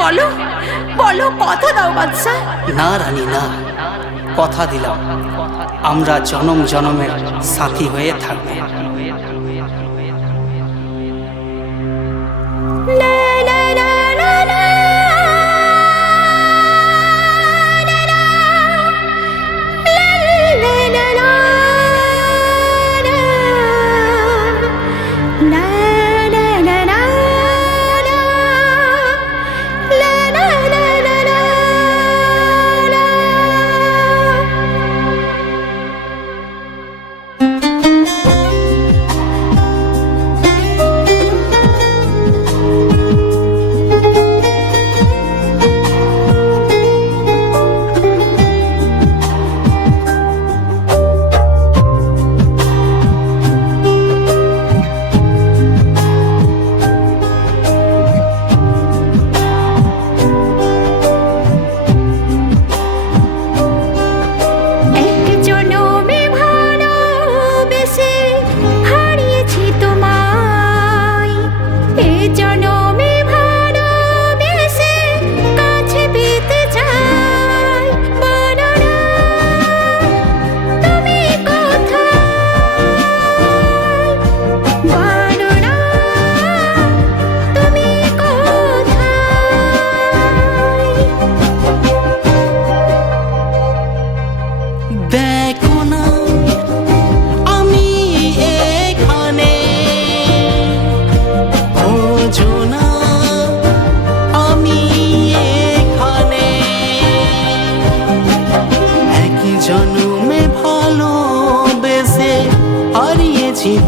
বলো বলো, কথা দাও বাদশা। না রানী না, কথা দিলাম আমরা জনম জনমের সাথী হয়ে থাকবো।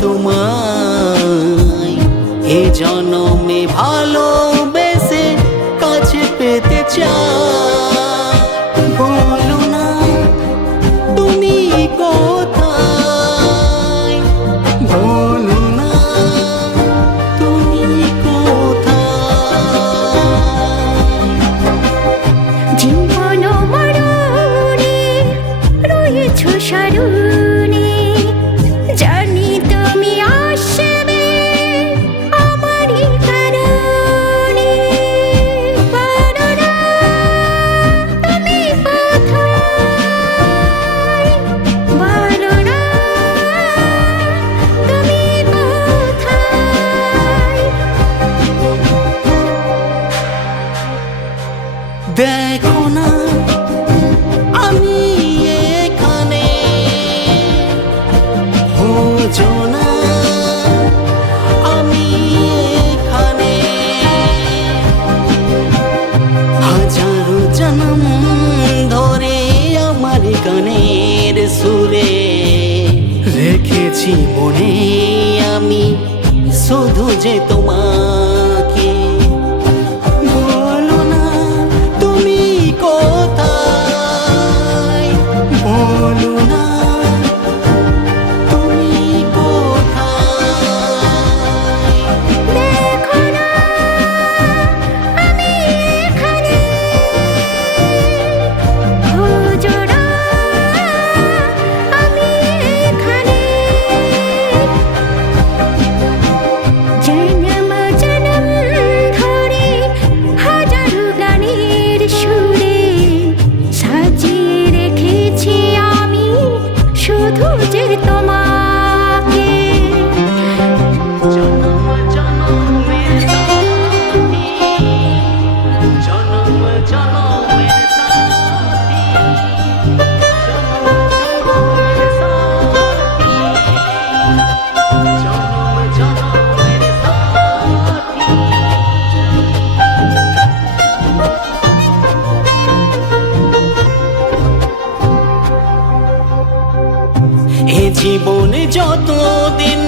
তোমায় এ জনমে ভালোবেসে কাছে পেতে চাই। বলো না তুমি কোথায়, বলো না তুমি কোথায়। জীবন মরণে রয়েছো সারণে, জানি তুমি আসবে আমারই কারণে। বলো না তুমি কোথায়, বলো না তুমি কোথায়। দেখো না আমি এখানে, খোঁজো না আমি এখানে। হাজারো জন্ম ধরে আমার গানের সুরে রেখেছি মনে আমি শুধু যে তোমাকে। বলো না তুমি কোথায়, বলো না তুমি কোথায়। দেখো না আমি এখানে, খোঁজো না আমি এখানে। জনম জনম ধরে হাজারো গানের সুরে সাজিয়ে রেখেছি আমি শুধু যে তোমাকে। জনম জনমের সাথী, জনম জনমের সাথী, জনম জনমের সাথী, জনম জনমের সাথী। এ জীবনে যতদিন